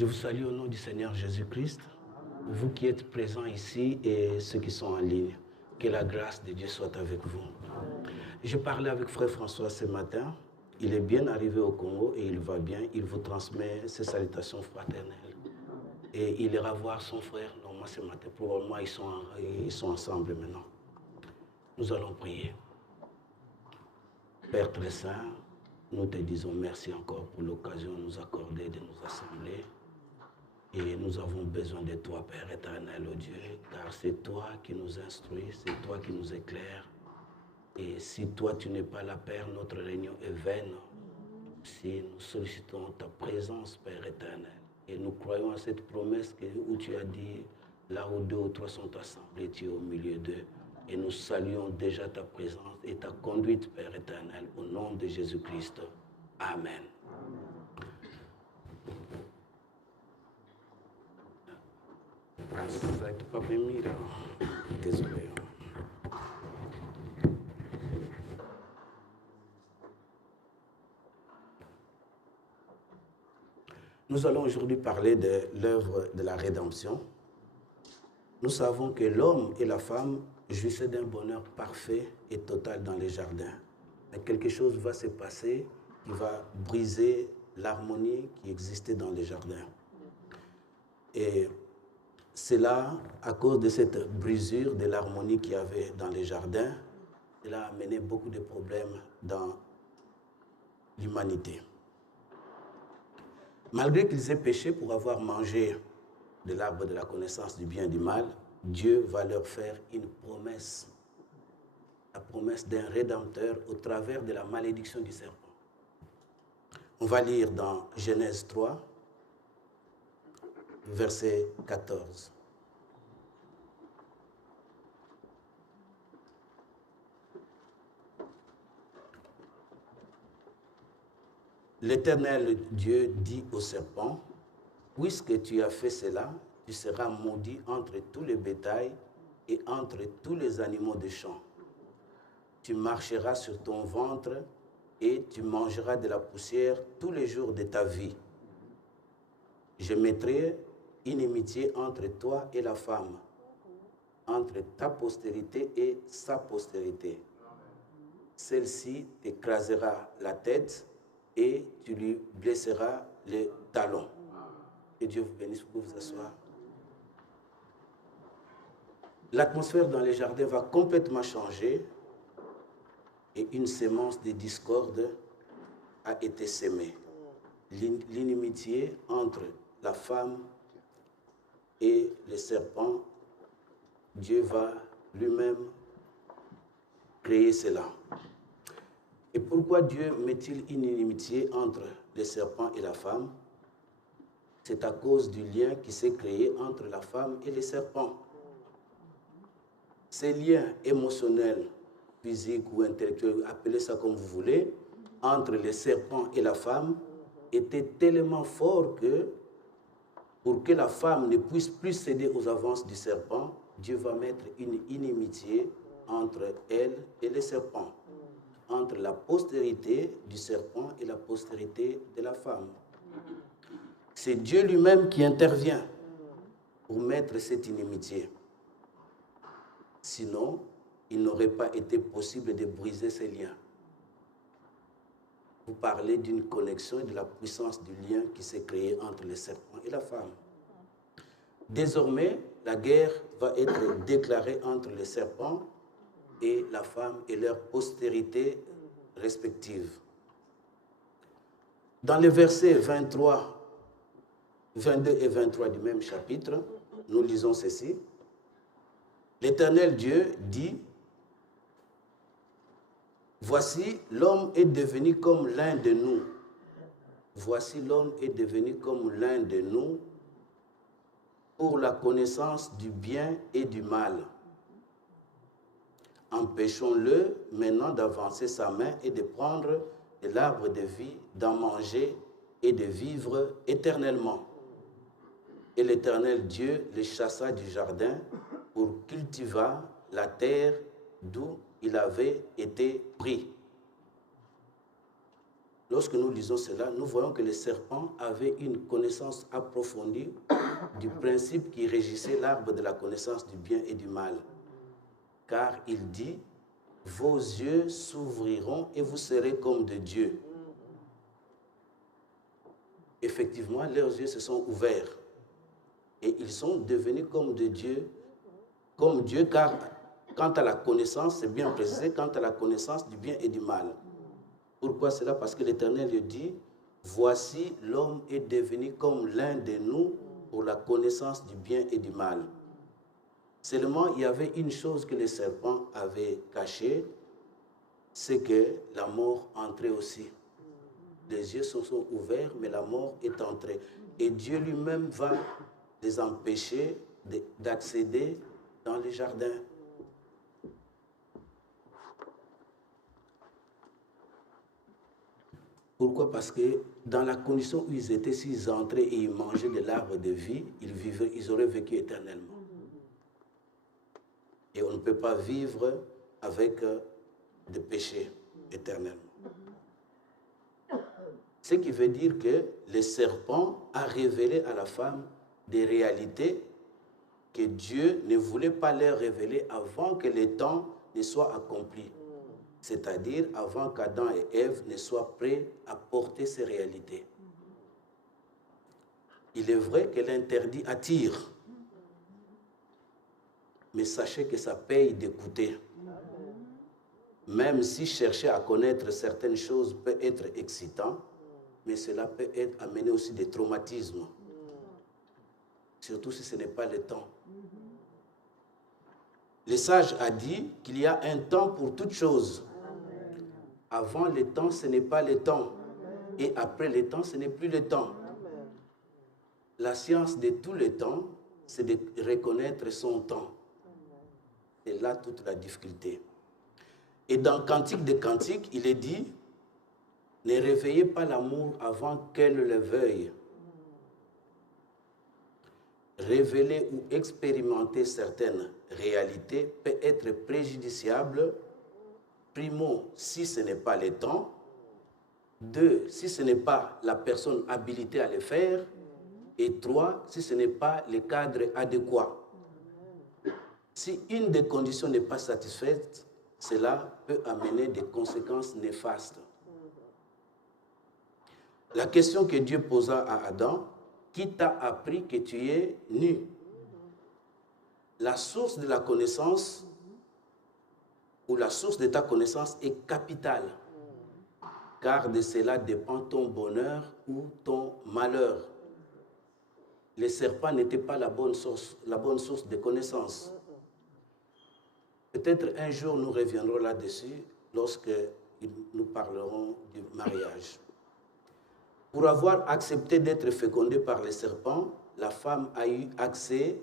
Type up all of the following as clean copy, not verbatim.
Je vous salue au nom du Seigneur Jésus-Christ, vous qui êtes présents ici et ceux qui sont en ligne. Que la grâce de Dieu soit avec vous. Je parlais avec frère François ce matin. Il est bien arrivé au Congo et il va bien. Il vous transmet ses salutations fraternelles. Et il ira voir son frère, normalement ce matin. Probablement, ils sont ensemble maintenant. Nous allons prier. Père très saint, nous te disons merci encore pour l'occasion de nous accorder de nous assembler. Et nous avons besoin de toi, Père éternel, oh Dieu, car c'est toi qui nous instruis, c'est toi qui nous éclaires. Et si toi, tu n'es pas là, Père, notre réunion est vaine. Si nous sollicitons ta présence, Père éternel, et nous croyons à cette promesse où tu as dit, là où 2 ou 3 sont assemblés, tu es au milieu d'eux. Et nous saluons déjà ta présence et ta conduite, Père éternel, au nom de Jésus-Christ. Amen. Désolé. Nous allons aujourd'hui parler de l'œuvre de la rédemption. Nous savons que l'homme et la femme jouissaient d'un bonheur parfait et total dans les jardins. Mais quelque chose va se passer qui va briser l'harmonie qui existait dans les jardins. Et c'est là, à cause de cette brisure de l'harmonie qu'il y avait dans les jardins, cela a amené beaucoup de problèmes dans l'humanité. Malgré qu'ils aient péché pour avoir mangé de l'arbre de la connaissance du bien et du mal, Dieu va leur faire une promesse, la promesse d'un rédempteur au travers de la malédiction du serpent. On va lire dans Genèse 3, verset 14. L'Éternel Dieu dit au serpent, « Puisque tu as fait cela, tu seras maudit entre tous les bétails et entre tous les animaux des champs. Tu marcheras sur ton ventre et tu mangeras de la poussière tous les jours de ta vie. Je mettrai inimitié entre toi et la femme, entre ta postérité et sa postérité. Celle-ci t'écrasera la tête et tu lui blesseras les talons. » Que Dieu vous bénisse, vous pouvez vous asseoir. L'atmosphère dans les jardins va complètement changer et une sémence de discorde a été sémée. L'inimitié entre la femme et le serpent, Dieu va lui-même créer cela. Et pourquoi Dieu met-il une inimitié entre le serpent et la femme? C'est à cause du lien qui s'est créé entre la femme et le serpent. Ces liens émotionnels, physiques ou intellectuels, appelez ça comme vous voulez, entre le serpent et la femme étaient tellement forts que pour que la femme ne puisse plus céder aux avances du serpent, Dieu va mettre une inimitié entre elle et le serpent, entre la postérité du serpent et la postérité de la femme. C'est Dieu lui-même qui intervient pour mettre cette inimitié. Sinon, il n'aurait pas été possible de briser ces liens. Vous parlez d'une connexion et de la puissance du lien qui s'est créé entre le serpent et la femme. Désormais, la guerre va être déclarée entre le serpent et la femme et leur postérité respective. Dans les versets 22 et 23 du même chapitre, nous lisons ceci. L'Éternel Dieu dit, « Voici, l'homme est devenu comme l'un de nous. Voici, l'homme est devenu comme l'un de nous pour la connaissance du bien et du mal. Empêchons-le maintenant d'avancer sa main et de prendre de l'arbre de vie, d'en manger et de vivre éternellement. » Et l'Éternel Dieu les chassa du jardin pour cultiver la terre d'où il avait été pris. lorsque nous lisons cela, nous voyons que les serpents avaient une connaissance approfondie du principe qui régissait l'arbre de la connaissance du bien et du mal. Car il dit, vos yeux s'ouvriront et vous serez comme de Dieu. Effectivement, leurs yeux se sont ouverts et ils sont devenus comme de Dieu, car quant à la connaissance, c'est bien précisé, quant à la connaissance du bien et du mal. Pourquoi cela? Parce que l'Éternel lui dit, voici l'homme est devenu comme l'un de nous pour la connaissance du bien et du mal. Seulement, il y avait une chose que les serpents avaient cachée, c'est que la mort entrait aussi. Les yeux se sont ouverts, mais la mort est entrée. Et Dieu lui-même va les empêcher d'accéder dans les jardins. Pourquoi? Parce que dans la condition où ils étaient, s'ils entraient et ils mangeaient de l'arbre de vie, ils auraient vécu éternellement. Et on ne peut pas vivre avec des péchés éternellement. Ce qui veut dire que le serpent a révélé à la femme des réalités que Dieu ne voulait pas leur révéler avant que le temps ne soit accompli. C'est-à-dire avant qu'Adam et Ève ne soient prêts à porter ces réalités. Il est vrai que l'interdit attire, mais sachez que ça paye d'écouter. Même si chercher à connaître certaines choses peut être excitant, mais cela peut amener aussi des traumatismes. Surtout si ce n'est pas le temps. Le sage a dit qu'il y a un temps pour toute chose. Avant le temps, ce n'est pas le temps. Et après le temps, ce n'est plus le temps. La science de tout le temps, c'est de reconnaître son temps. C'est là toute la difficulté. Et dans Cantique des Cantiques, il est dit, ne réveillez pas l'amour avant qu'elle le veuille. Révéler ou expérimenter certaines réalités peut être préjudiciable. Primo, si ce n'est pas le temps. Deux, si ce n'est pas la personne habilitée à le faire. Et trois, si ce n'est pas le cadre adéquat. Si une des conditions n'est pas satisfaite, cela peut amener des conséquences néfastes. La question que Dieu posa à Adam, qui t'a appris que tu es nu? La source de la connaissance ou la source de ta connaissance est capitale, car de cela dépend ton bonheur ou ton malheur. Les serpents n'étaient pas la bonne source de connaissance. Peut-être un jour nous reviendrons là-dessus lorsque nous parlerons du mariage. Pour avoir accepté d'être fécondée par les serpents, la femme a eu accès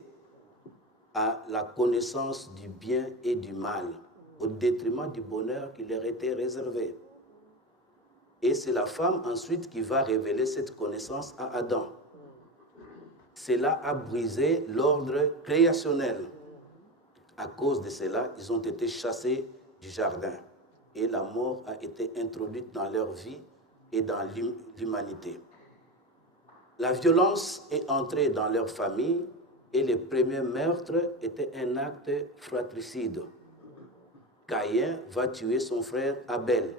à la connaissance du bien et du mal, au détriment du bonheur qui leur était réservé. Et c'est la femme ensuite qui va révéler cette connaissance à Adam. Cela a brisé l'ordre créationnel. À cause de cela, ils ont été chassés du jardin et la mort a été introduite dans leur vie et dans l'humanité. La violence est entrée dans leur famille et le premier meurtre était un acte fratricide. Caïn va tuer son frère Abel.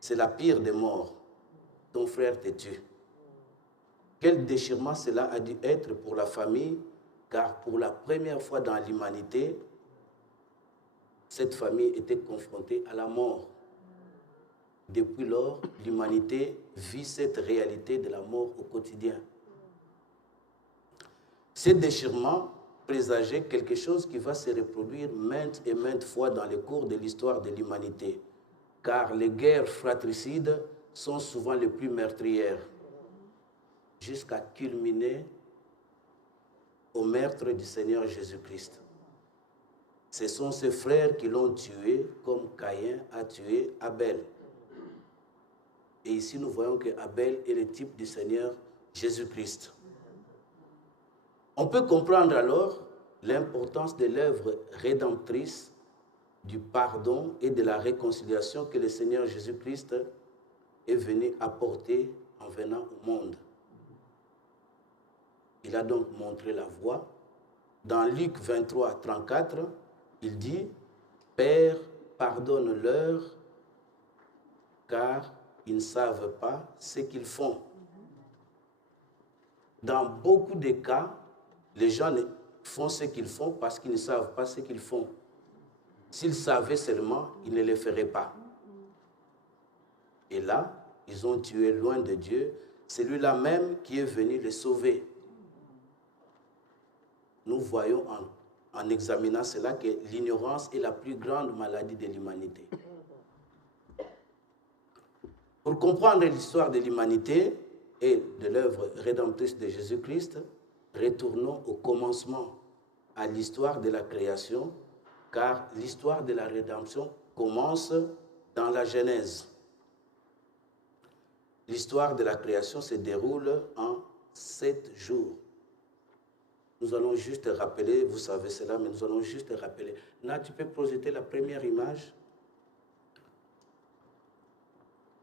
C'est la pire des morts. Ton frère te tue. Quel déchirement cela a dû être pour la famille, car pour la première fois dans l'humanité, cette famille était confrontée à la mort. Depuis lors, l'humanité vit cette réalité de la mort au quotidien. Ce déchirement présageait quelque chose qui va se reproduire maintes et maintes fois dans le cours de l'histoire de l'humanité, car les guerres fratricides sont souvent les plus meurtrières, jusqu'à culminer au meurtre du Seigneur Jésus-Christ. Ce sont ses frères qui l'ont tué, comme Caïn a tué Abel. Et ici, nous voyons que Abel est le type du Seigneur Jésus-Christ. On peut comprendre alors l'importance de l'œuvre rédemptrice du pardon et de la réconciliation que le Seigneur Jésus-Christ est venu apporter en venant au monde. Il a donc montré la voie. Dans Luc 23, 34, il dit « Père, pardonne-leur, car ils ne savent pas ce qu'ils font. » Dans beaucoup de cas, les gens font ce qu'ils font parce qu'ils ne savent pas ce qu'ils font. S'ils savaient seulement, ils ne le feraient pas. Et là, ils ont tué loin de Dieu celui-là même qui est venu les sauver. Nous voyons en examinant cela que l'ignorance est la plus grande maladie de l'humanité. Pour comprendre l'histoire de l'humanité et de l'œuvre rédemptrice de Jésus-Christ, retournons au commencement, à l'histoire de la création, car l'histoire de la rédemption commence dans la Genèse. L'histoire de la création se déroule en 7 jours. Nous allons juste rappeler, vous savez cela, mais nous allons juste rappeler. Là, tu peux projeter la première image.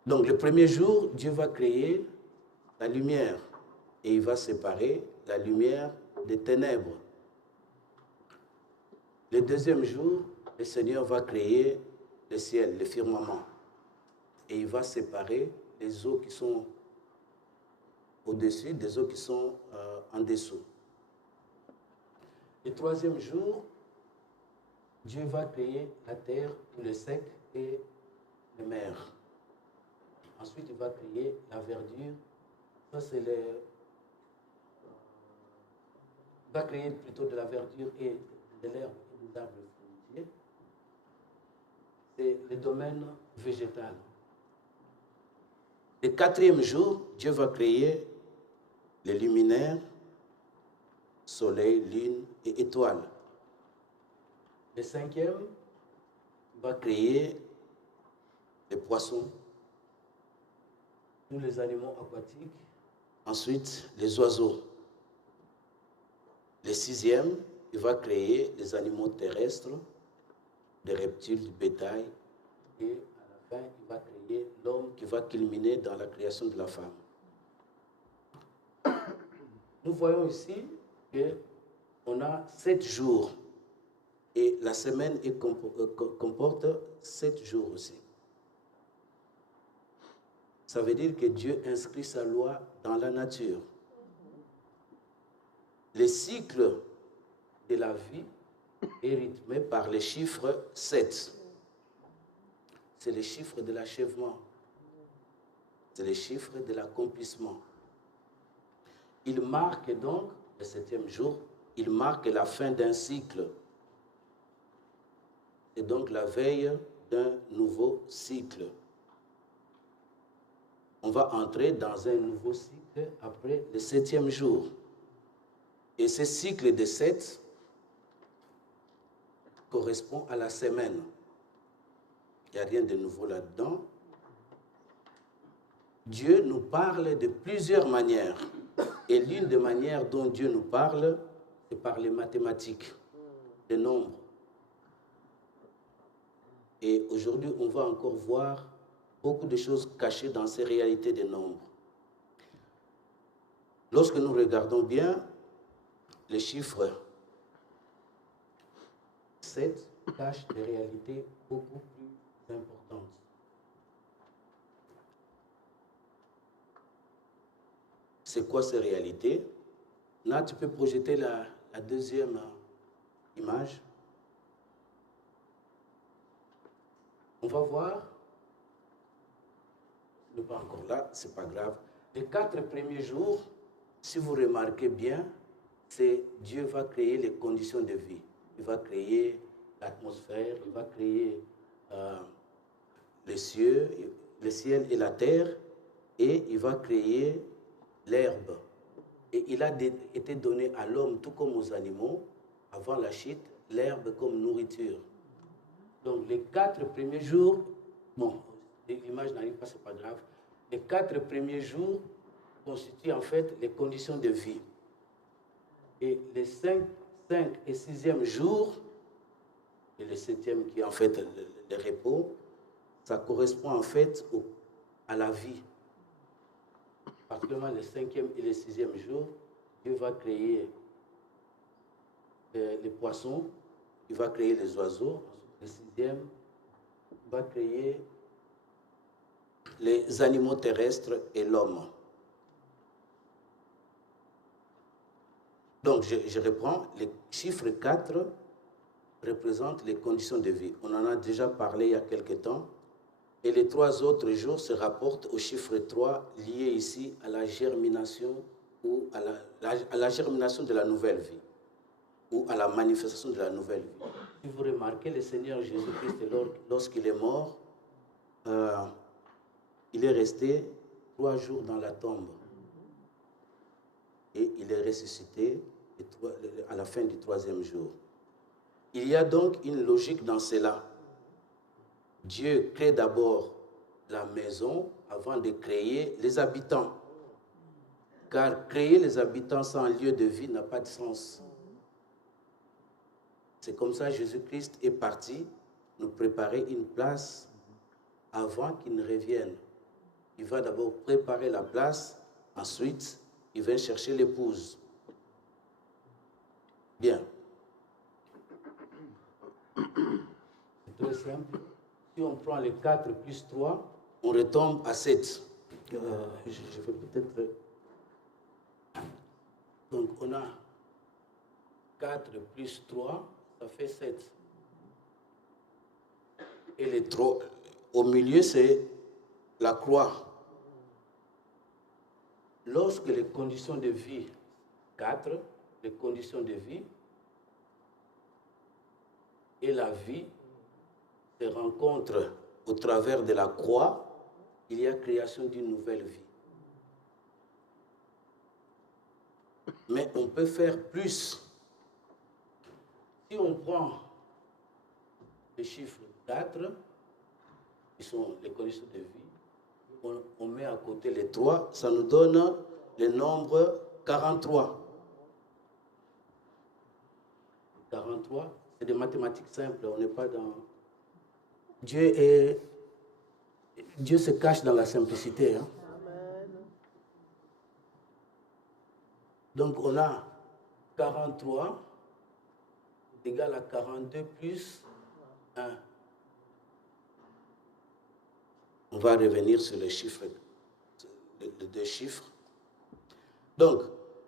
Donc, le premier jour, Dieu va créer la lumière et il va séparer la lumière des ténèbres. Le deuxième jour, le Seigneur va créer le ciel, le firmament, et il va séparer les eaux qui sont au-dessus des eaux qui sont en dessous. Le troisième jour, Dieu va créer la terre, le sec et les mers. Ensuite, il va créer la verdure. Ça, c'est le... Il va créer plutôt de la verdure et de l'herbe et des arbres fruitiers. C'est le domaine végétal. Le quatrième jour, Dieu va créer les luminaires, soleil, lune et étoiles. Le cinquième, il va créer les poissons, tous les animaux aquatiques. Ensuite, les oiseaux. Le sixième, il va créer les animaux terrestres, des reptiles, du bétail. Et à la fin, il va créer l'homme qui va culminer dans la création de la femme. Nous voyons ici qu'on a 7 jours. Et la semaine comporte 7 jours aussi. Ça veut dire que Dieu inscrit sa loi dans la nature. Le cycle de la vie est rythmé par le chiffre 7. C'est le chiffre de l'achèvement. C'est le chiffre de l'accomplissement. Il marque donc, le 7e jour, il marque la fin d'un cycle. C'est donc la veille d'un nouveau cycle. On va entrer dans un nouveau cycle après le 7e jour. Et ce cycle de 7 correspond à la semaine. Il n'y a rien de nouveau là-dedans. Dieu nous parle de plusieurs manières. Et l'une des manières dont Dieu nous parle, c'est par les mathématiques, les nombres. Et aujourd'hui, on va encore voir beaucoup de choses cachées dans ces réalités des nombres. Lorsque nous regardons bien, les chiffres 7 cachent des réalités beaucoup plus importantes. C'est quoi ces réalités? Là, tu peux projeter la deuxième image. On va voir. Ce n'est pas encore là, ce n'est pas grave. Les 4 premiers jours, si vous remarquez bien, c'est Dieu va créer les conditions de vie. Il va créer l'atmosphère, il va créer les cieux, le ciel et la terre, et il va créer l'herbe. Et il a été donné à l'homme, tout comme aux animaux, avant la chute, l'herbe comme nourriture. Donc les 4 premiers jours, bon, l'image n'arrive pas, c'est pas grave. Les 4 premiers jours constituent en fait les conditions de vie. Et les 5 et 6e jours, et le 7e qui est en fait le repos, ça correspond en fait à la vie. Particulièrement le 5e et le 6e jour, Dieu va créer les poissons, il va créer les oiseaux. Le 6e, il va créer les animaux terrestres et l'homme. Donc, je reprends, le chiffre 4 représente les conditions de vie. On en a déjà parlé il y a quelque temps. Et les 3 autres jours se rapportent au chiffre 3, lié ici à la germination ou à la germination de la nouvelle vie, ou à la manifestation de la nouvelle vie. Si vous remarquez, le Seigneur Jésus-Christ, lorsqu'il est mort, il est resté 3 jours dans la tombe. Et il est ressuscité à la fin du 3e jour. Il y a donc une logique dans cela. Dieu crée d'abord la maison avant de créer les habitants. Car créer les habitants sans lieu de vie n'a pas de sens. C'est comme ça que Jésus-Christ est parti nous préparer une place avant qu'il ne revienne. Il va d'abord préparer la place, ensuite il vient chercher l'épouse. Bien. C'est très simple. Si on prend les 4 plus 3, on retombe à 7. Je vais peut-être... Donc on a 4 plus 3, ça fait 7. Et les 3, au milieu, c'est la croix. Lorsque les conditions de vie, 4, les conditions de vie et la vie se rencontrent au travers de la croix, il y a création d'une nouvelle vie. Mais on peut faire plus. Si on prend les chiffres 4, qui sont les conditions de vie, on met à côté les 3, ça nous donne le nombre 43. 43, c'est des mathématiques simples, on n'est pas dans... Dieu se cache dans la simplicité. Hein? Donc on a 43 égale à 42 plus 1. On va revenir sur les chiffres, les 2 chiffres. Donc,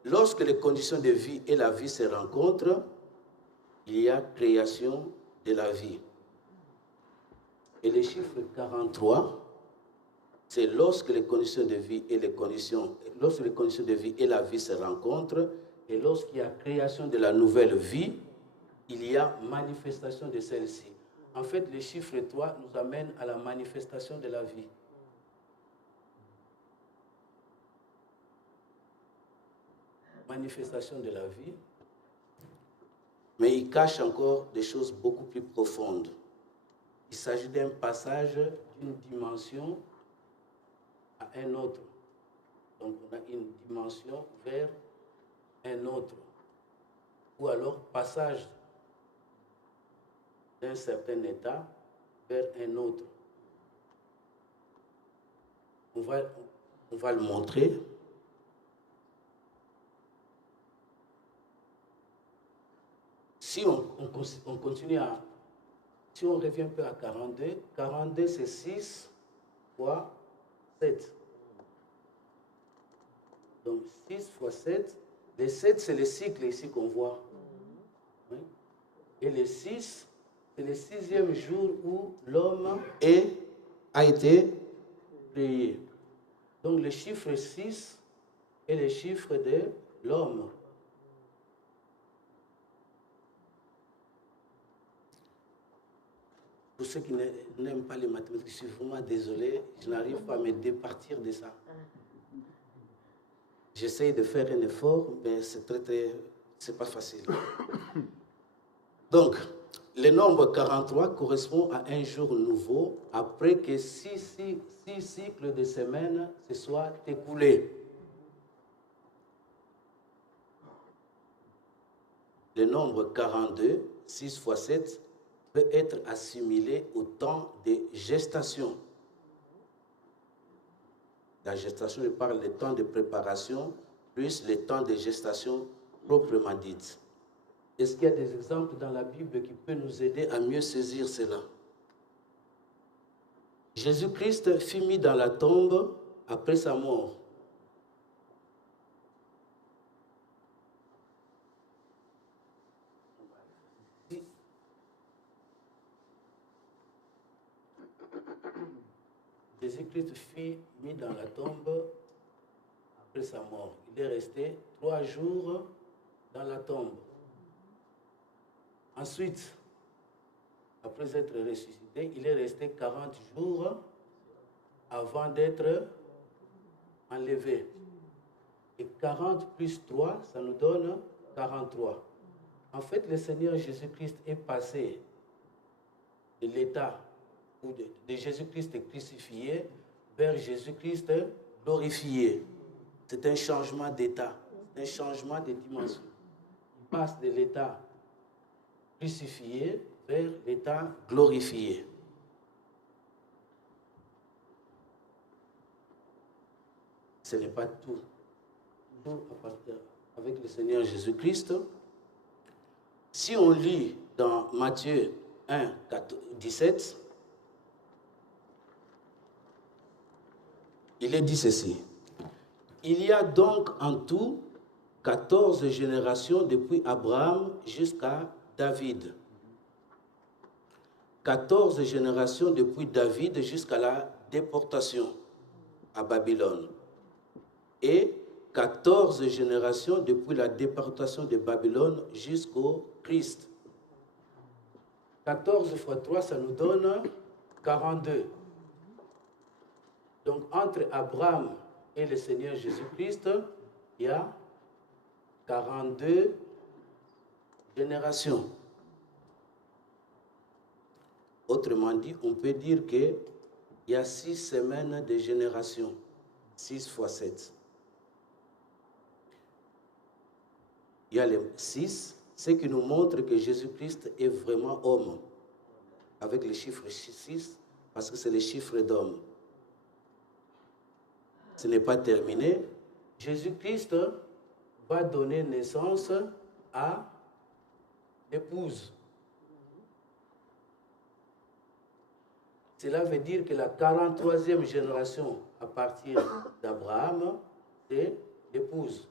lorsque les conditions de vie et la vie se rencontrent, il y a création de la vie. Et le chiffre 43, c'est lorsque les conditions de vie et lorsque les conditions de vie et la vie se rencontrent, et lorsqu'il y a création de la nouvelle vie, il y a manifestation de celle-ci. En fait, le chiffre 3 nous amène à la manifestation de la vie. Manifestation de la vie. Mais il cache encore des choses beaucoup plus profondes. Il s'agit d'un passage d'une dimension à un autre. Donc on a une dimension vers un autre. Ou alors passage d'un certain état vers un autre. On va le montrer. Si on continue à... Si on revient un peu à 42, 42 c'est 6 fois 7. Donc 6 fois 7, les 7 c'est le cycle ici qu'on voit. Oui. Et le 6, c'est le 6e jour où l'homme a été créé. Donc le chiffre 6 est le chiffre de l'homme. Pour ceux qui n'aiment pas les mathématiques, je suis vraiment désolé, je n'arrive pas à me départir de ça. J'essaie de faire un effort, mais c'est pas facile. Donc, le nombre 43 correspond à un jour nouveau après que 6 cycles de semaines se soient écoulés. Le nombre 42, 6 fois 7, peut être assimilé au temps de gestation. La gestation, je parle du temps de préparation plus le temps de gestation proprement dite. Est-ce qu'il y a des exemples dans la Bible qui peuvent nous aider à mieux saisir cela? Jésus-Christ fut mis dans la tombe après sa mort. Jésus-Christ fut mis dans la tombe après sa mort. Il est resté 3 jours dans la tombe. Ensuite, après être ressuscité, il est resté 40 jours avant d'être enlevé. Et 40 plus 3, ça nous donne 43. En fait, le Seigneur Jésus-Christ est passé de l'état de Jésus-Christ crucifié vers Jésus-Christ glorifié. C'est un changement d'état, un changement de dimension. Il passe de l'état crucifié vers l'état glorifié. Ce n'est pas tout. Toujours à partir avec le Seigneur Jésus-Christ. Si on lit dans Matthieu 1, 17, il est dit ceci. Il y a donc en tout 14 générations depuis Abraham jusqu'à David. 14 générations depuis David jusqu'à la déportation à Babylone. Et 14 générations depuis la déportation de Babylone jusqu'au Christ. 14 fois 3, ça nous donne 42. Donc, entre Abraham et le Seigneur Jésus-Christ, il y a 42 générations. Autrement dit, on peut dire qu'il y a 6 semaines de génération. 6 fois 7. Il y a les 6, ce qui nous montre que Jésus-Christ est vraiment homme. Avec le chiffre 6, parce que c'est le chiffre d'homme. Ce n'est pas terminé. Jésus-Christ va donner naissance à l'épouse. Cela veut dire que la 43e génération à partir d'Abraham, c'est l'épouse.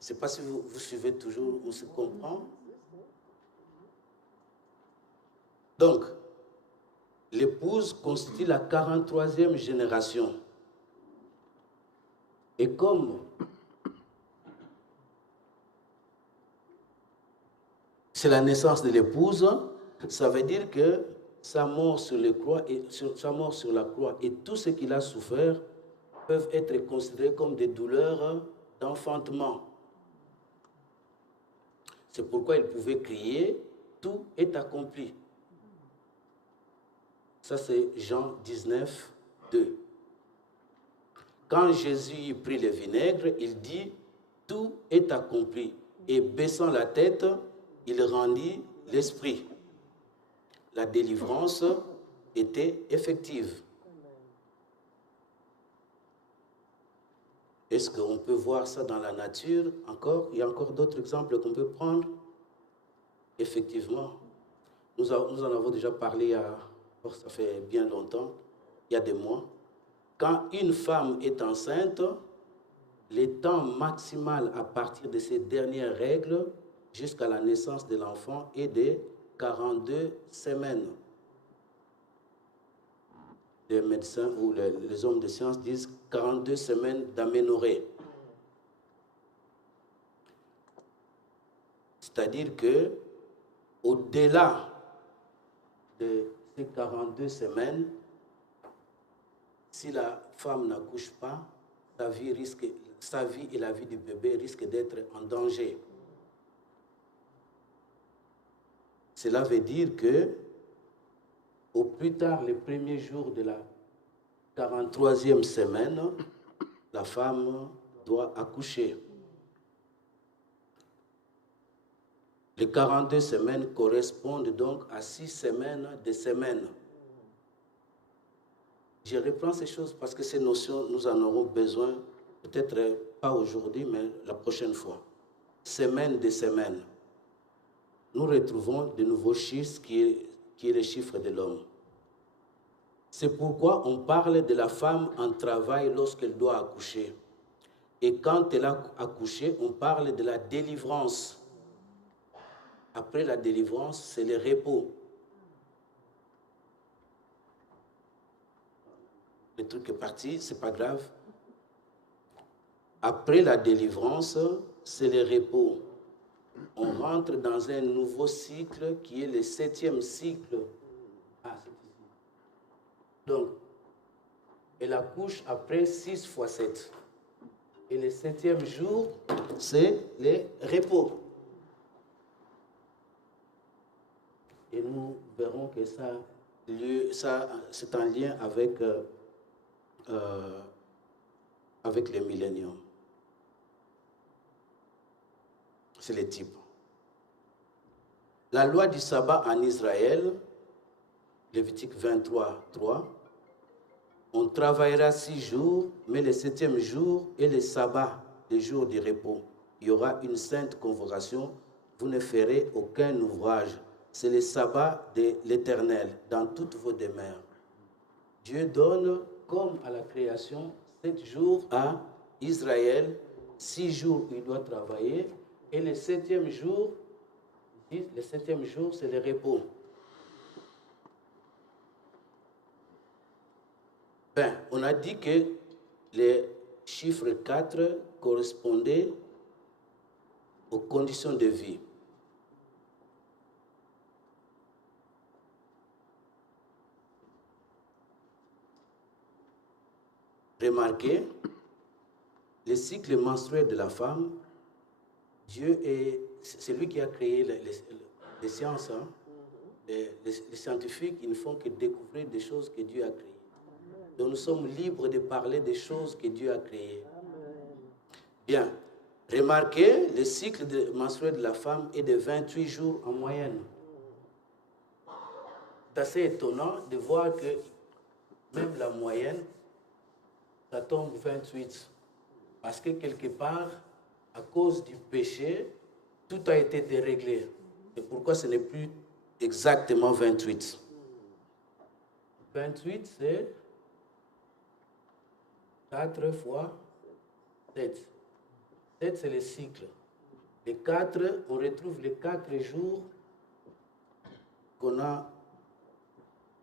Je ne sais pas si vous suivez toujours, on se comprend. Donc, l'épouse constitue la 43e génération. Et comme c'est la naissance de l'épouse, ça veut dire que sa mort sur la croix et tout ce qu'il a souffert peuvent être considérés comme des douleurs d'enfantement. C'est pourquoi il pouvait crier « Tout est accompli ». Ça, c'est Jean 19, 2. Quand Jésus prit le vinaigre, il dit « Tout est accompli ». Et baissant la tête, il rendit l'esprit. La délivrance était effective. Est-ce qu'on peut voir ça dans la nature encore? Il y a encore d'autres exemples qu'on peut prendre. Effectivement, nous en avons déjà parlé ça fait bien longtemps, il y a des mois. Quand une femme est enceinte, le temps maximal à partir de ces dernières règles jusqu'à la naissance de l'enfant est de 42 semaines. Les médecins ou les hommes de science disent 42 semaines d'aménorrhée. C'est-à-dire que au-delà de ces 42 semaines, si la femme n'accouche pas, sa vie et la vie du bébé risquent d'être en danger. Cela veut dire que, au plus tard, le premier jour de la 43e semaine, la femme doit accoucher. Les 42 semaines correspondent donc à 6 semaines de semaines. Je reprends ces choses parce que ces notions, nous en aurons besoin, peut-être pas aujourd'hui, mais la prochaine fois. Semaine de semaine, nous retrouvons de nouveaux chiffres qui est le chiffre de l'homme. C'est pourquoi on parle de la femme en travail lorsqu'elle doit accoucher. Et quand elle a accouché, on parle de la délivrance. Après la délivrance, c'est le repos. Le truc est parti, c'est pas grave. Après la délivrance, c'est le repos. On rentre dans un nouveau cycle qui est le 7e cycle. Ah, c'est ici. Donc, elle accouche après 6 fois 7. Et le 7e jour, c'est le repos. Et nous verrons que ça c'est en lien avec les milléniums. C'est les types. La loi du sabbat en Israël, Lévitique 23, 3, on travaillera 6 jours, mais le 7e jour est le sabbat, le jour du repos. Il y aura une sainte convocation, vous ne ferez aucun ouvrage. C'est le sabbat de l'Éternel dans toutes vos demeures. Dieu donne, comme à la création, 7 jours à Israël, 6 jours il doit travailler, et le 7e jour, c'est le repos. On a dit que le chiffre 4 correspondait aux conditions de vie. Remarquez, le cycle menstruel de la femme, c'est lui qui a créé les sciences. Hein? Les scientifiques, ils ne font que découvrir des choses que Dieu a créées. Donc nous sommes libres de parler des choses que Dieu a créées. Bien, remarquez, le cycle menstruel de la femme est de 28 jours en moyenne. C'est assez étonnant de voir que même la moyenne, ça tombe 28. Parce que quelque part, à cause du péché, tout a été déréglé. Et pourquoi ce n'est plus exactement 28? 28, c'est 4 fois 7. 7, c'est le cycle. Les 4, on retrouve les 4 jours qu'on a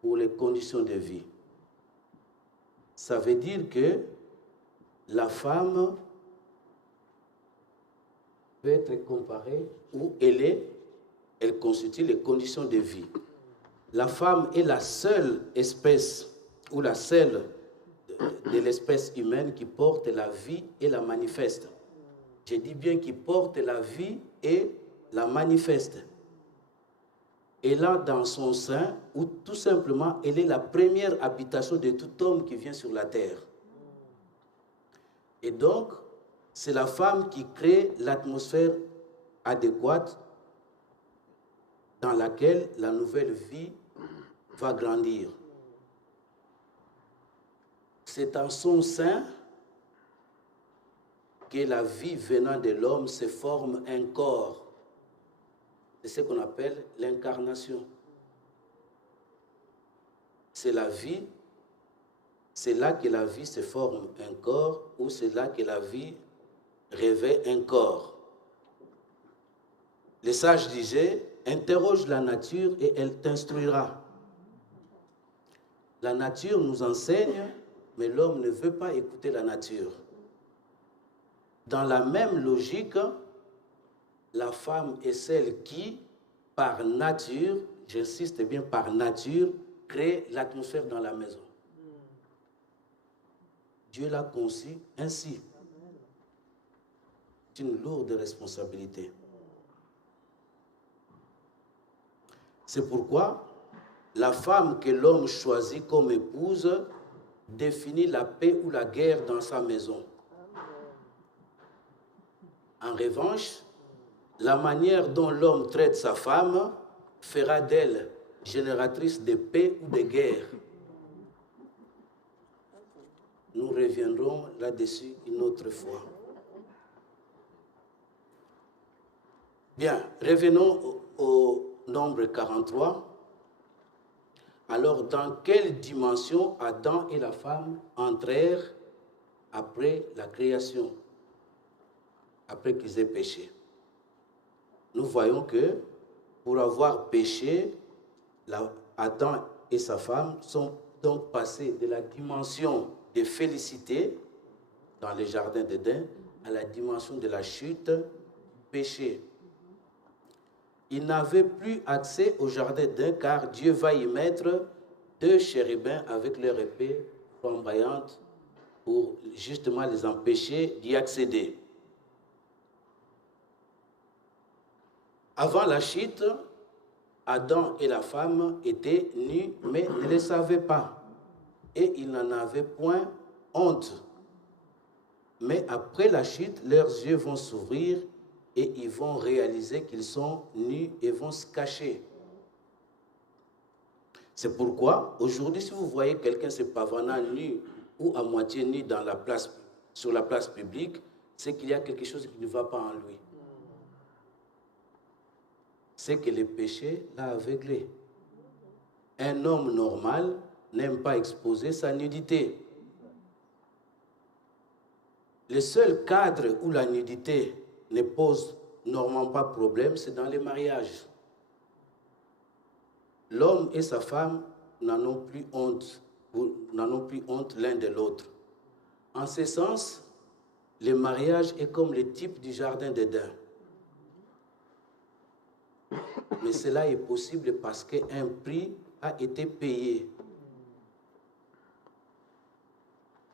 pour les conditions de vie. Ça veut dire que la femme peut être comparée où elle constitue les conditions de vie. La femme est la seule espèce ou la seule de l'espèce humaine qui porte la vie et la manifeste. Je dis bien qui porte la vie et la manifeste. Elle a dans son sein, ou tout simplement, elle est la première habitation de tout homme qui vient sur la terre. Et donc, c'est la femme qui crée l'atmosphère adéquate dans laquelle la nouvelle vie va grandir. C'est en son sein que la vie venant de l'homme se forme un corps. C'est ce qu'on appelle l'incarnation. C'est la vie, c'est là que la vie se forme un corps, ou c'est là que la vie revêt un corps. Les sages disaient, interroge la nature et elle t'instruira. La nature nous enseigne, mais l'homme ne veut pas écouter la nature. Dans la même logique, la femme est celle qui, par nature, j'insiste bien par nature, crée l'atmosphère dans la maison. Dieu l'a conçu ainsi. C'est une lourde responsabilité. C'est pourquoi la femme que l'homme choisit comme épouse définit la paix ou la guerre dans sa maison. En revanche, la manière dont l'homme traite sa femme fera d'elle génératrice de paix ou de guerre. Nous reviendrons là-dessus une autre fois. Bien, revenons au nombre 43. Alors, dans quelle dimension Adam et la femme entrèrent après la création, après qu'ils aient péché? Nous voyons que pour avoir péché, Adam et sa femme sont donc passés de la dimension de félicité dans le jardin d'Éden à la dimension de la chute, péché. Ils n'avaient plus accès au jardin d'Éden car Dieu va y mettre 2 chérubins avec leur épée flamboyante pour justement les empêcher d'y accéder. Avant la chute, Adam et la femme étaient nus mais ne le savaient pas et ils n'en avaient point honte. Mais après la chute, leurs yeux vont s'ouvrir et ils vont réaliser qu'ils sont nus et vont se cacher. C'est pourquoi, aujourd'hui, si vous voyez quelqu'un se pavanant nu ou à moitié nu sur la place publique, c'est qu'il y a quelque chose qui ne va pas en lui. C'est que le péché l'a aveuglé. Un homme normal n'aime pas exposer sa nudité. Le seul cadre où la nudité ne pose normalement pas problème, c'est dans les mariages. L'homme et sa femme n'en ont plus honte l'un de l'autre. En ce sens, le mariage est comme le type du jardin d'Éden. Mais cela est possible parce qu'un prix a été payé.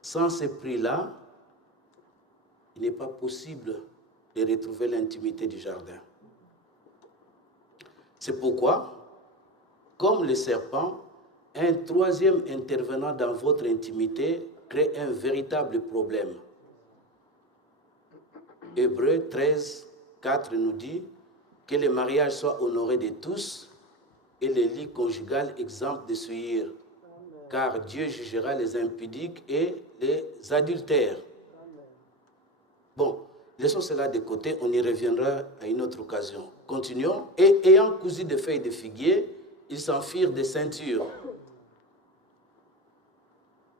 Sans ce prix-là, il n'est pas possible de retrouver l'intimité du jardin. C'est pourquoi, comme le serpent, un troisième intervenant dans votre intimité crée un véritable problème. Hébreux 13, 4 nous dit que le mariage soit honoré de tous et le lit conjugal exempt de souillure, car Dieu jugera les impudiques et les adultères. Bon, laissons cela de côté, on y reviendra à une autre occasion. Continuons. Et ayant cousu des feuilles de figuier, ils s'en firent des ceintures.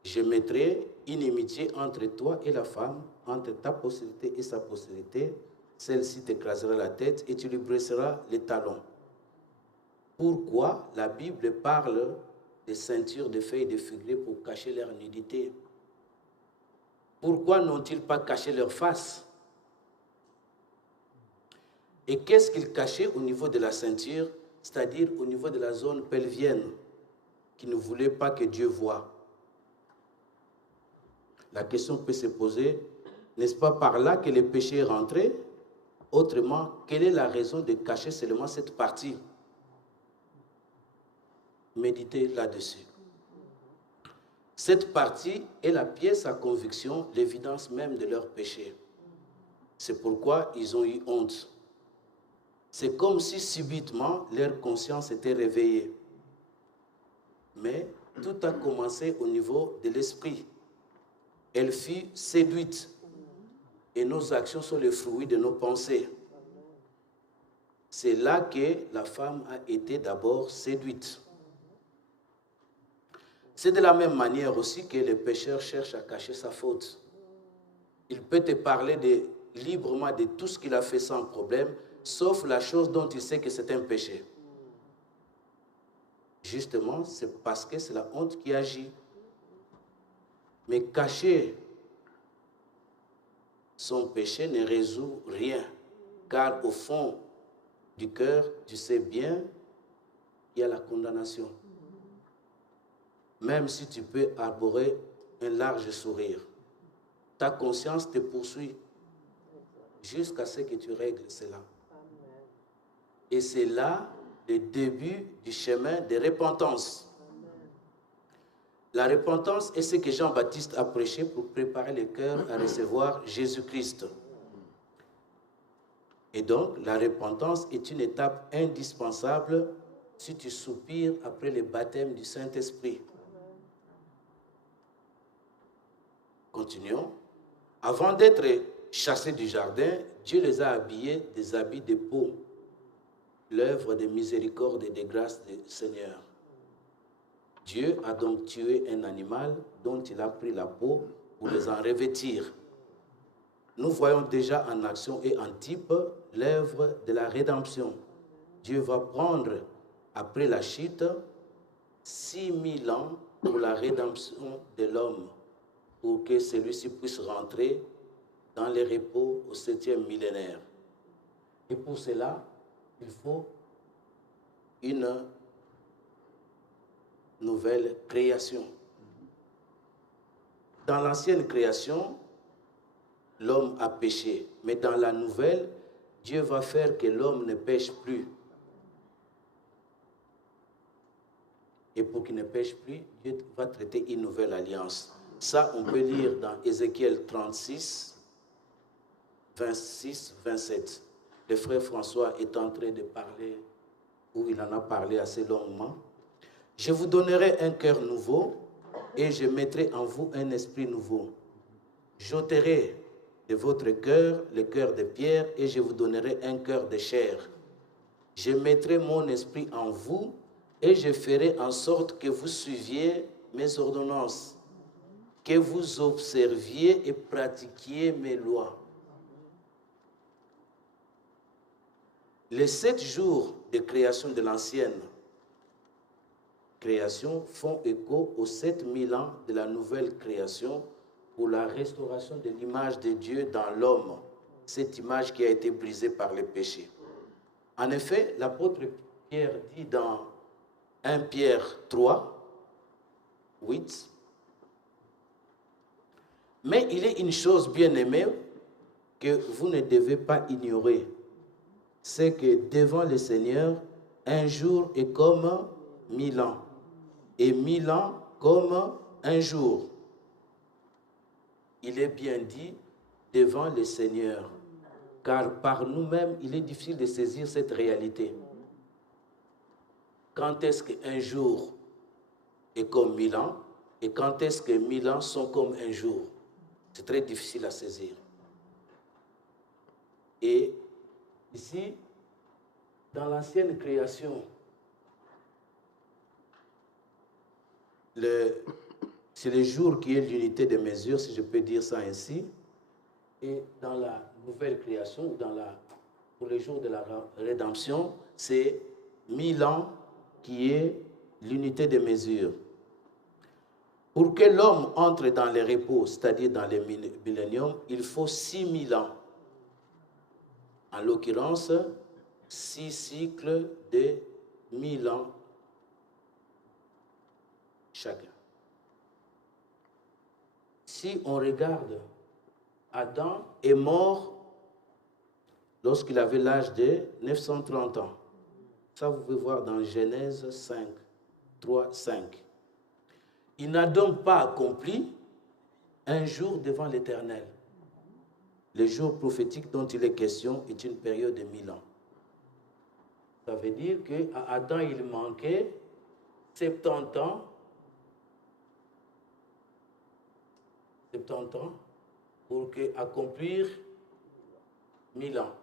Je mettrai inimitié entre toi et la femme, entre ta postérité et sa postérité. Celle-ci t'écrasera la tête et tu lui briseras les talons. Pourquoi la Bible parle de ceintures de feuilles de figuier pour cacher leur nudité? Pourquoi n'ont-ils pas caché leur face? Et qu'est-ce qu'ils cachaient au niveau de la ceinture, c'est-à-dire au niveau de la zone pelvienne, qui ne voulait pas que Dieu voie? La question peut se poser, n'est-ce pas par là que le péché est rentré? Autrement, quelle est la raison de cacher seulement cette partie? Méditez là-dessus. Cette partie est la pièce à conviction, l'évidence même de leur péché. C'est pourquoi ils ont eu honte. C'est comme si subitement leur conscience était réveillée. Mais tout a commencé au niveau de l'esprit. Elle fut séduite. Et nos actions sont le fruit de nos pensées. C'est là que la femme a été d'abord séduite. C'est de la même manière aussi que le pécheur cherche à cacher sa faute. Il peut te parler librement de tout ce qu'il a fait sans problème, sauf la chose dont il sait que c'est un péché. Justement, c'est parce que c'est la honte qui agit. Mais cacher son péché ne résout rien, car au fond du cœur, tu sais bien, il y a la condamnation. Même si tu peux arborer un large sourire, ta conscience te poursuit jusqu'à ce que tu règles cela. Et c'est là le début du chemin de repentance. La repentance est ce que Jean-Baptiste a prêché pour préparer le cœur à recevoir Jésus-Christ. Et donc, la repentance est une étape indispensable si tu soupires après le baptême du Saint-Esprit. Continuons. Avant d'être chassés du jardin, Dieu les a habillés des habits de peau, l'œuvre de miséricorde et de grâce du Seigneur. Dieu a donc tué un animal dont il a pris la peau pour les en revêtir. Nous voyons déjà en action et en type l'œuvre de la rédemption. Dieu va prendre, après la chute, 6000 ans pour la rédemption de l'homme, pour que celui-ci puisse rentrer dans les repos au 7e millénaire. Et pour cela, il faut une nouvelle création. Dans l'ancienne création, l'homme a péché, mais dans la nouvelle, Dieu va faire que l'homme ne pêche plus. Et pour qu'il ne pêche plus, Dieu va traiter une nouvelle alliance. Ça, on peut lire dans Ézéchiel 36, 26, 27. Le frère François est en train de parler, ou il en a parlé assez longuement. Je vous donnerai un cœur nouveau et je mettrai en vous un esprit nouveau. J'ôterai de votre cœur le cœur de pierre et je vous donnerai un cœur de chair. Je mettrai mon esprit en vous et je ferai en sorte que vous suiviez mes ordonnances, que vous observiez et pratiquiez mes lois. Les 7 jours de création de l'ancienne création font écho aux 7000 ans de la nouvelle création pour la restauration de l'image de Dieu dans l'homme, cette image qui a été brisée par le péché. En effet, l'apôtre Pierre dit dans 1 Pierre 3, 8, « Mais il est une chose bien aimée que vous ne devez pas ignorer, c'est que devant le Seigneur, un jour est comme 1000 ans, et 1000 ans comme un jour. » Il est bien dit devant le Seigneur, car par nous-mêmes, il est difficile de saisir cette réalité. Quand est-ce qu'un jour est comme 1000 ans et quand est-ce que 1000 ans sont comme un jour? C'est très difficile à saisir. Et ici, dans l'ancienne création, c'est le jour qui est l'unité de mesure, si je peux dire ça ainsi. Et dans la nouvelle création, ou pour le jour de la rédemption, c'est 1000 ans qui est l'unité de mesure. Pour que l'homme entre dans les repos, c'est-à-dire dans le millénium, il faut 6000 ans. En l'occurrence, 6 cycles de 1000 ans chacun. Si on regarde, Adam est mort lorsqu'il avait l'âge de 930 ans. Ça, vous pouvez voir dans Genèse 5, 3, 5. Il n'a donc pas accompli un jour devant l'Éternel. Le jour prophétique dont il est question est une période de 1000 ans. Ça veut dire qu'à Adam, il manquait 70 ans. 70 ans pour accomplir 1000 ans.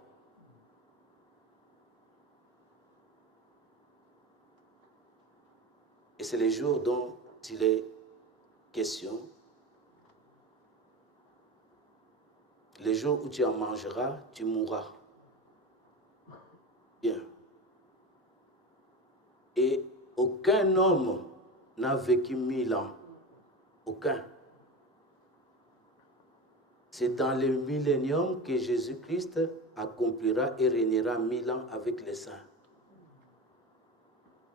Et c'est les jours dont il est question. Les jours où tu en mangeras, tu mourras. Bien. Et aucun homme n'a vécu 1000 ans. Aucun. C'est dans le millénium que Jésus-Christ accomplira et régnera 1000 ans avec les saints.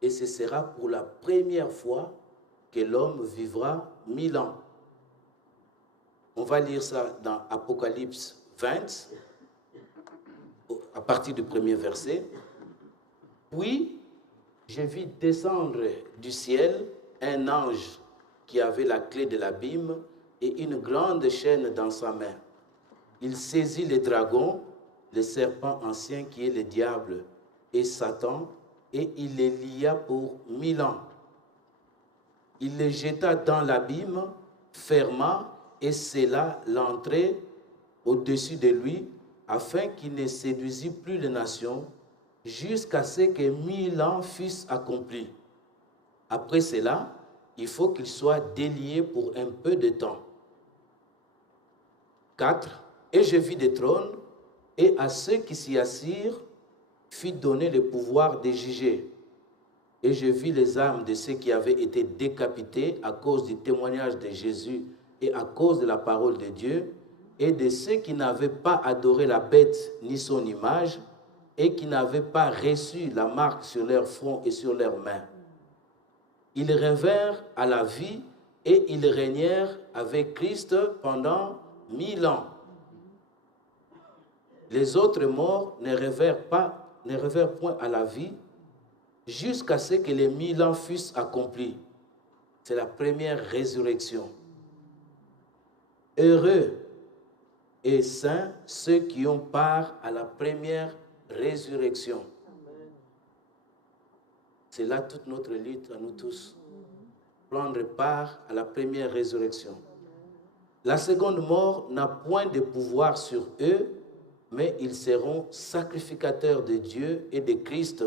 Et ce sera pour la première fois que l'homme vivra 1000 ans. On va lire ça dans Apocalypse 20, à partir du premier verset. Puis, je vis descendre du ciel un ange qui avait la clé de l'abîme et une grande chaîne dans sa main. Il saisit le dragon, le serpent ancien qui est le diable et Satan, et il les lia pour 1000 ans. Il les jeta dans l'abîme, ferma et scella l'entrée au-dessus de lui, afin qu'il ne séduisît plus les nations, jusqu'à ce que 1000 ans fussent accomplis. Après cela, il faut qu'il soit délié pour un peu de temps. 4. Et je vis des trônes, et à ceux qui s'y assirent fit donner le pouvoir de juger. Et je vis les âmes de ceux qui avaient été décapités à cause du témoignage de Jésus et à cause de la parole de Dieu, et de ceux qui n'avaient pas adoré la bête ni son image, et qui n'avaient pas reçu la marque sur leur front et sur leurs mains. Ils revinrent à la vie et ils régnèrent avec Christ pendant 1000 ans. Les autres morts ne revinrent point à la vie jusqu'à ce que les 1000 ans fussent accomplis. C'est la première résurrection. Heureux et saints ceux qui ont part à la première résurrection. C'est là toute notre lutte à nous tous. Prendre part à la première résurrection. La seconde mort n'a point de pouvoir sur eux, mais ils seront sacrificateurs de Dieu et de Christ,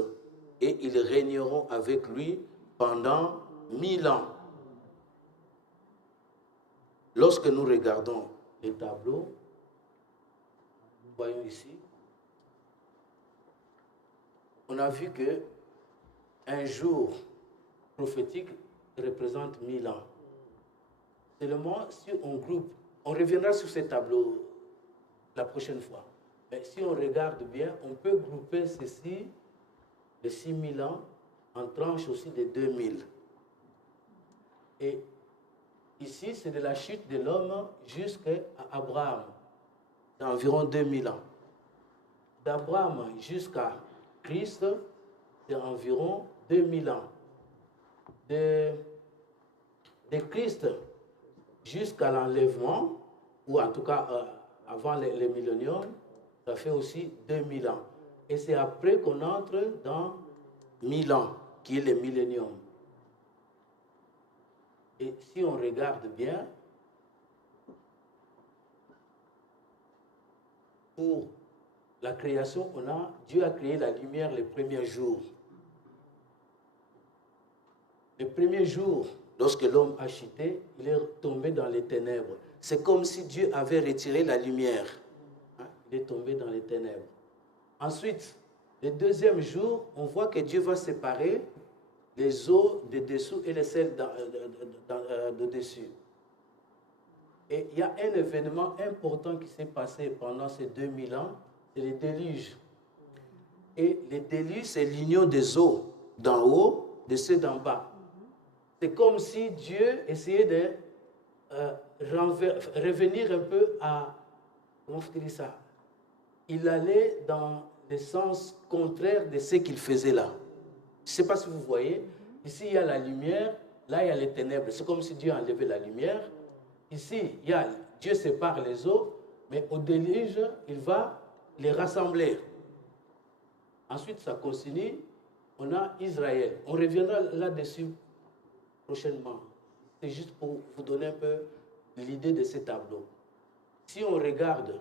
et ils régneront avec lui pendant 1000 ans. Lorsque nous regardons les tableaux, nous voyons ici, on a vu que un jour prophétique représente 1000 ans. Seulement, si on groupe, on reviendra sur ces tableaux la prochaine fois. Mais si on regarde bien, on peut grouper ceci, de 6000 ans, en tranches aussi de 2000. Et ici, c'est de la chute de l'homme jusqu'à Abraham, d'environ 2000 ans. D'Abraham jusqu'à Christ, c'est environ 2000 ans. De Christ jusqu'à l'enlèvement, ou en tout cas avant le millénium, ça fait aussi 2000 ans. Et c'est après qu'on entre dans 1000 ans, qui est le millénium. Et si on regarde bien, pour la création, Dieu a créé la lumière le premier jour. Le premier jour, lorsque l'homme a chuté, il est tombé dans les ténèbres. C'est comme si Dieu avait retiré la lumière. Il est tombé dans les ténèbres. Ensuite, le deuxième jour, on voit que Dieu va séparer les eaux de dessous et les sels de dessus. Et il y a un événement important qui s'est passé pendant ces 2000 ans, c'est le déluge. Et le déluge, c'est l'union des eaux d'en haut, de ceux d'en bas. C'est comme si Dieu essayait de revenir un peu à... Comment faut-il dire ça? Il allait dans le sens contraire de ce qu'il faisait là. Je ne sais pas si vous voyez. Ici, il y a la lumière. Là, il y a les ténèbres. C'est comme si Dieu a enlevé la lumière. Ici, Dieu sépare les eaux. Mais au déluge, il va les rassembler. Ensuite, ça continue. On a Israël. On reviendra là-dessus prochainement. C'est juste pour vous donner un peu l'idée de ce tableau. Si on regarde,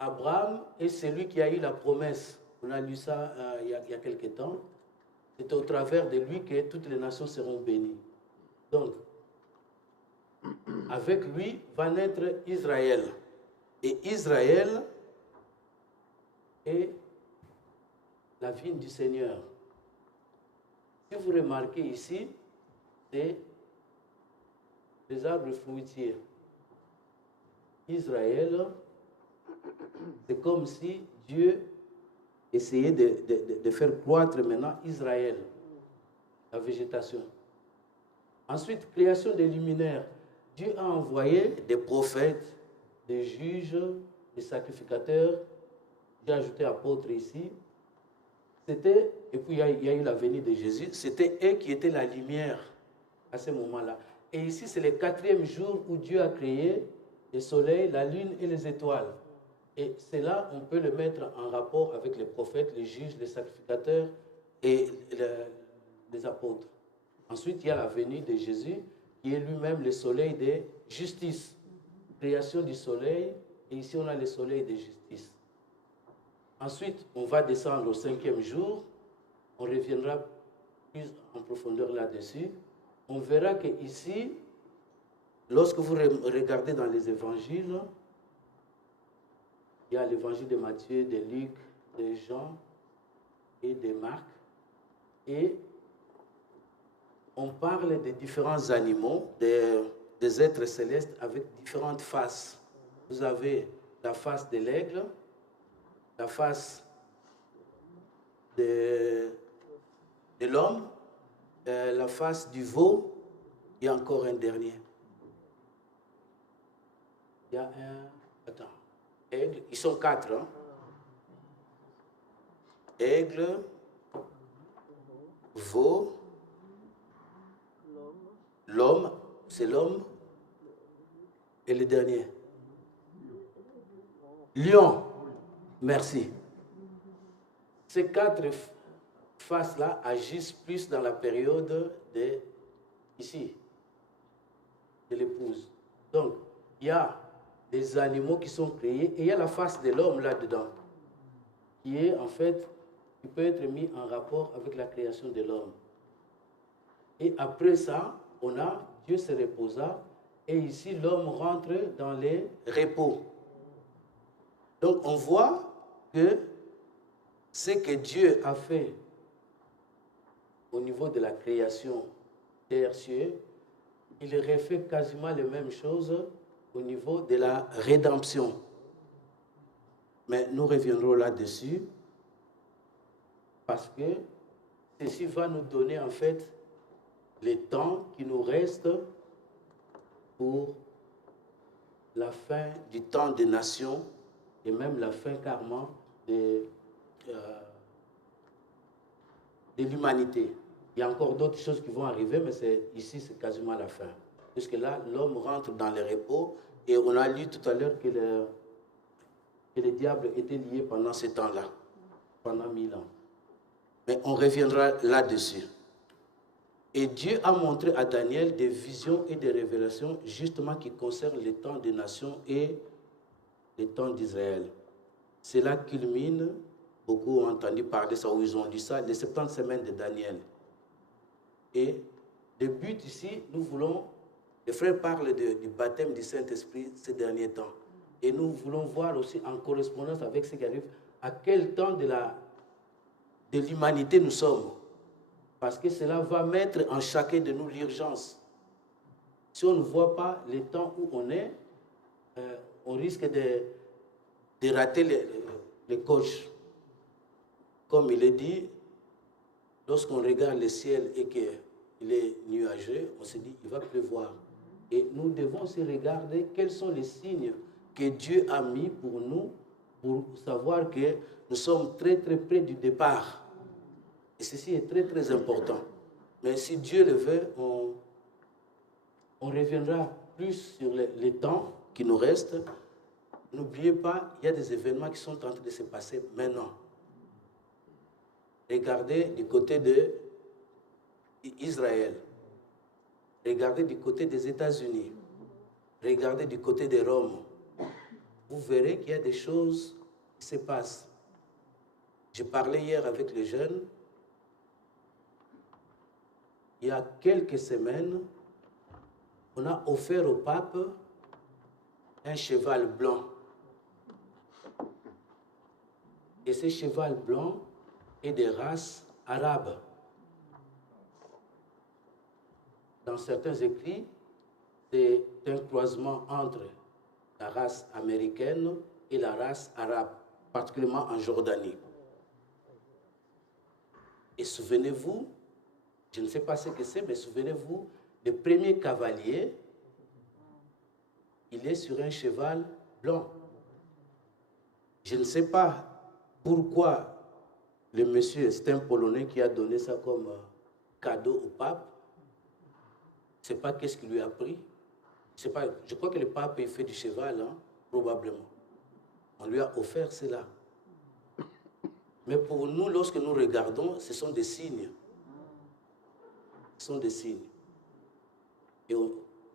Abraham est celui qui a eu la promesse. On a lu ça il y a quelques temps. C'est au travers de lui que toutes les nations seront bénies. Donc, avec lui va naître Israël. Et Israël est la vigne du Seigneur. Si vous remarquez ici, c'est les arbres fruitiers. Israël, c'est comme si Dieu essayait de faire croître maintenant Israël, la végétation. Ensuite, création des luminaires. Dieu a envoyé des prophètes, des juges, des sacrificateurs. J'ai ajouté apôtres ici. Et puis il y a eu la venue de Jésus. C'était eux qui étaient la lumière à ce moment-là. Et ici, c'est le 4e jour où Dieu a créé le soleil, la lune et les étoiles. Et c'est là on peut le mettre en rapport avec les prophètes, les juges, les sacrificateurs et les apôtres. Ensuite, il y a la venue de Jésus, qui est lui-même le soleil de justice. création du soleil, et ici on a le soleil de justice. Ensuite, on va descendre au 5e jour, on reviendra plus en profondeur là-dessus. On verra que ici, lorsque vous regardez dans les évangiles, il y a l'évangile de Matthieu, de Luc, de Jean et de Marc, et on parle de différents animaux, des êtres célestes avec différentes faces. Vous avez la face de l'aigle, la face de l'homme, la face du veau, et encore un dernier. Il y a aigle, ils sont 4. Hein? Aigle, veau, l'homme, c'est l'homme, et le dernier. Lion, merci. Ces 4 faces-là agissent plus dans la période de ici, de l'épouse. Donc, il y a des animaux qui sont créés et il y a la face de l'homme là-dedans, qui est en fait, qui peut être mis en rapport avec la création de l'homme. Et après ça, on a Dieu se reposa et ici l'homme rentre dans les repos. Donc on voit que ce que Dieu a fait au niveau de la création terre, cieux, il refait quasiment les mêmes choses au niveau de la rédemption. Mais nous reviendrons là-dessus parce que ceci va nous donner en fait le temps qui nous reste pour la fin du temps des nations et même la fin carrément de l'humanité. Il y a encore d'autres choses qui vont arriver, mais ici c'est quasiment la fin. Puisque là, l'homme rentre dans le repos et on a lu tout à l'heure que le diable était lié pendant ce temps-là, pendant 1000 ans. Mais on reviendra là-dessus. Et Dieu a montré à Daniel des visions et des révélations justement qui concernent les temps des nations et les temps d'Israël. Cela culmine, beaucoup ont entendu parler ça ou ils ont dit ça, les 70 semaines de Daniel. Et le but ici, nous voulons, les frères parlent du baptême du Saint-Esprit ces derniers temps. Et nous voulons voir aussi en correspondance avec ce qui arrive, à quel temps de l'humanité nous sommes. Parce que cela va mettre en chacun de nous l'urgence. Si on ne voit pas les temps où on est, on risque de rater les coches. Comme il est dit, lorsqu'on regarde le ciel et qu'il est nuageux, on se dit il va pleuvoir. Et nous devons aussi regarder quels sont les signes que Dieu a mis pour nous, pour savoir que nous sommes très très près du départ. Et ceci est très très important. Mais si Dieu le veut, on reviendra plus sur les temps qui nous restent. N'oubliez pas, il y a des événements qui sont en train de se passer maintenant. Regardez du côté d'Israël. Regardez du côté des États-Unis. Regardez du côté de Rome. Vous verrez qu'il y a des choses qui se passent. Je parlais hier avec les jeunes. Il y a quelques semaines, on a offert au pape un cheval blanc. Et ce cheval blanc est de race arabe. Dans certains écrits, c'est un croisement entre la race américaine et la race arabe, particulièrement en Jordanie. Et souvenez-vous, je ne sais pas ce que c'est, mais souvenez-vous, le premier cavalier, il est sur un cheval blanc. Je ne sais pas pourquoi le monsieur, c'est un Polonais qui a donné ça comme cadeau au pape. Je ne sais pas qu'est-ce qu'il lui a pris. Je crois que le pape il fait du cheval, hein, probablement. On lui a offert cela. Mais pour nous, lorsque nous regardons, ce sont des signes. Ce sont des signes. Et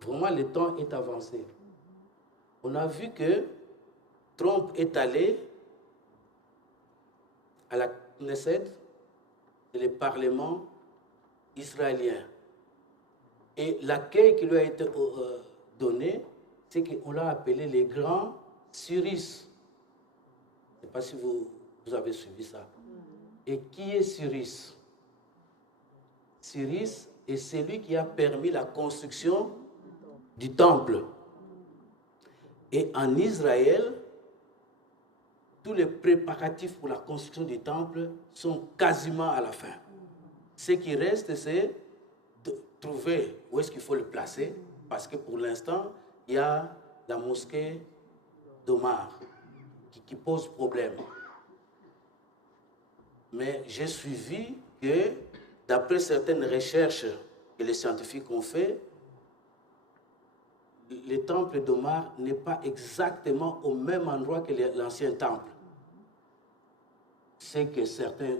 vraiment, le temps est avancé. on a vu que Trump est allé à la Knesset, le Parlement israélien. Et l'accueil qui lui a été donné, c'est qu'on l'a appelé les grands Cyrus. Je ne sais pas si vous avez suivi ça. Et qui est Cyrus? Cyrus est celui qui a permis la construction du temple. Et en Israël, tous les préparatifs pour la construction du temple sont quasiment à la fin. Ce qui reste, c'est de trouver où est-ce qu'il faut le placer, parce que pour l'instant, il y a la mosquée d'Omar qui pose problème. Mais j'ai suivi que, d'après certaines recherches que les scientifiques ont fait, le temple d'Omar n'est pas exactement au même endroit que l'ancien temple. C'est que certains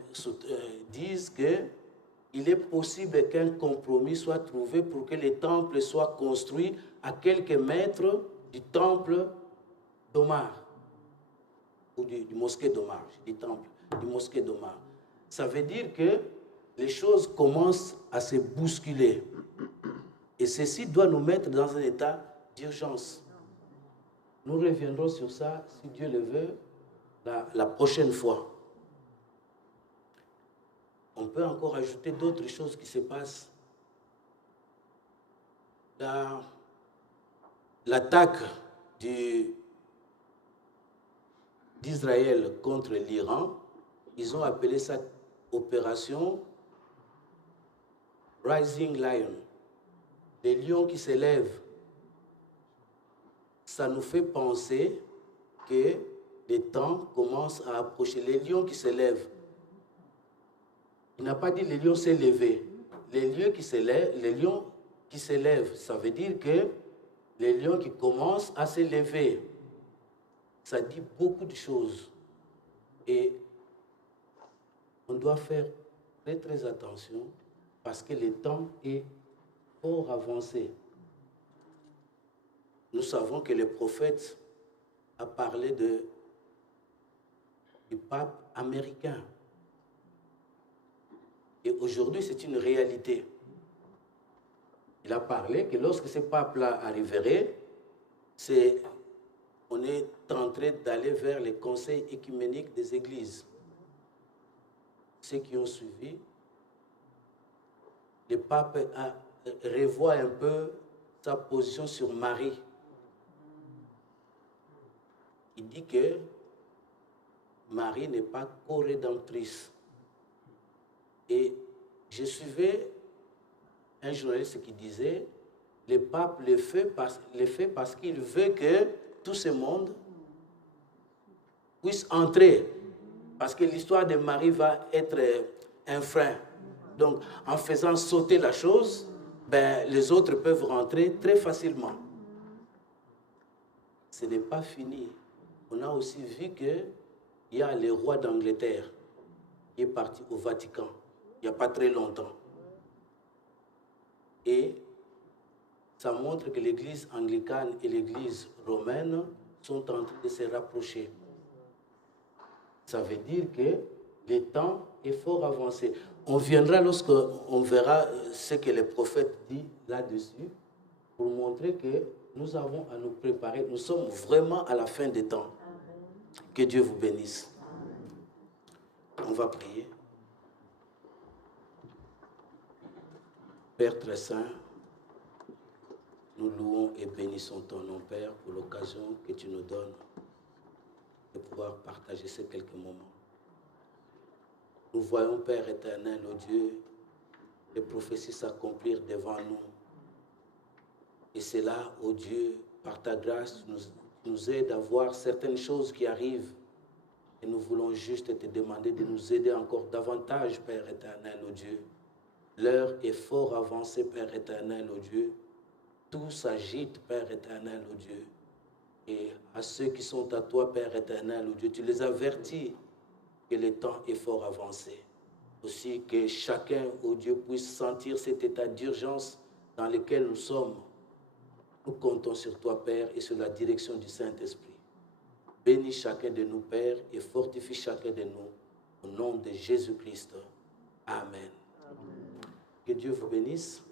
disent qu'il est possible qu'un compromis soit trouvé pour que le temple soit construit à quelques mètres du temple d'Omar, ou du mosquée d'Omar, je dis temple, du mosquée d'Omar. Ça veut dire que les choses commencent à se bousculer. Et ceci doit nous mettre dans un état d'urgence. Nous reviendrons sur ça, si Dieu le veut, la prochaine fois. On peut encore ajouter d'autres choses qui se passent. L'attaque d'Israël contre l'Iran, ils ont appelé ça opération Rising Lion, les lions qui s'élèvent. Ça nous fait penser que les temps commencent à approcher. Les lions qui s'élèvent. Il n'a pas dit les lions s'est levé. Les lions qui s'élèvent, ça veut dire que les lions qui commencent à se lever. Ça dit beaucoup de choses. Et on doit faire très très attention parce que le temps est fort avancé. Nous savons que le prophète a parlé du pape américain. Et aujourd'hui, c'est une réalité. Il a parlé que lorsque ce pape-là arriverait, on est en train d'aller vers les conseils écuméniques des églises. Ceux qui ont suivi, le pape revoit un peu sa position sur Marie. Il dit que Marie n'est pas co-rédemptrice. Et je suivais un journaliste qui disait le pape le fait parce qu'il veut que tout ce monde puisse entrer. Parce que l'histoire de Marie va être un frein. Donc, en faisant sauter la chose, les autres peuvent rentrer très facilement. Ce n'est pas fini. On a aussi vu qu'il y a le roi d'Angleterre qui est parti au Vatican il n'y a pas très longtemps. Et ça montre que l'église anglicane et l'église romaine sont en train de se rapprocher. Ça veut dire que le temps est fort avancé. On viendra lorsqu'on verra ce que le prophète dit là-dessus pour montrer que nous avons à nous préparer. Nous sommes vraiment à la fin des temps. Que Dieu vous bénisse. On va prier. Père très saint, nous louons et bénissons ton nom, Père, pour l'occasion que tu nous donnes de pouvoir partager ces quelques moments. Nous voyons, Père éternel, ô Dieu, les prophéties s'accomplir devant nous. Et c'est là, ô Dieu, par ta grâce, nous aide à voir certaines choses qui arrivent. Et nous voulons juste te demander de nous aider encore davantage, Père éternel, ô Dieu. L'heure est fort avancée, Père éternel, ô Dieu. Tout s'agite, Père éternel, ô Dieu. Et à ceux qui sont à toi, Père éternel, ô Dieu, tu les avertis que le temps est fort avancé. Aussi que chacun, ô Dieu, puisse sentir cet état d'urgence dans lequel nous sommes. Nous comptons sur toi, Père, et sur la direction du Saint-Esprit. Bénis chacun de nous, Père, et fortifie chacun de nous. Au nom de Jésus-Christ. Amen. Amen. Que Dieu vous bénisse.